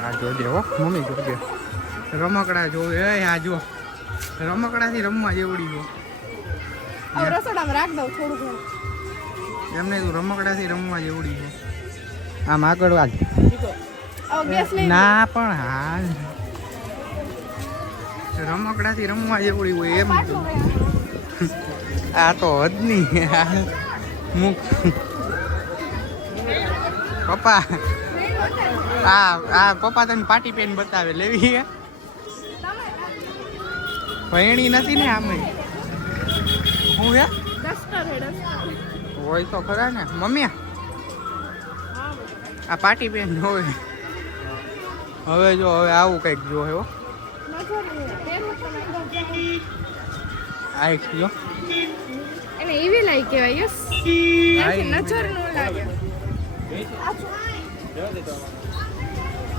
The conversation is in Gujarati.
આ જોજે હો મમ્મી જોજે રમકડા જોવે આ જો રમકડાથી રમવા જેવડી હો રસોડામાં રાખ દઉં થોડું ઘણું એમને તું રમકડાથી રમવા જેવડી હો આમ આગળ વાજ ના પણ હાલ રમકડાથી રમવા જેવડી હોય એમ આ તો હદ નહીં મુક પપ્પા આ પપ્પા તને પાટી પેન બતાવે લેવી હે ભયણી નથી ને આમે હું હે હોય તો ખરા ને મમ્મી આ પાટી પેન જોવે હવે જો હવે આવું કંઈક જો હે આ જો એને એવી લાઈ કહેવાય યસ નજર નો લાગે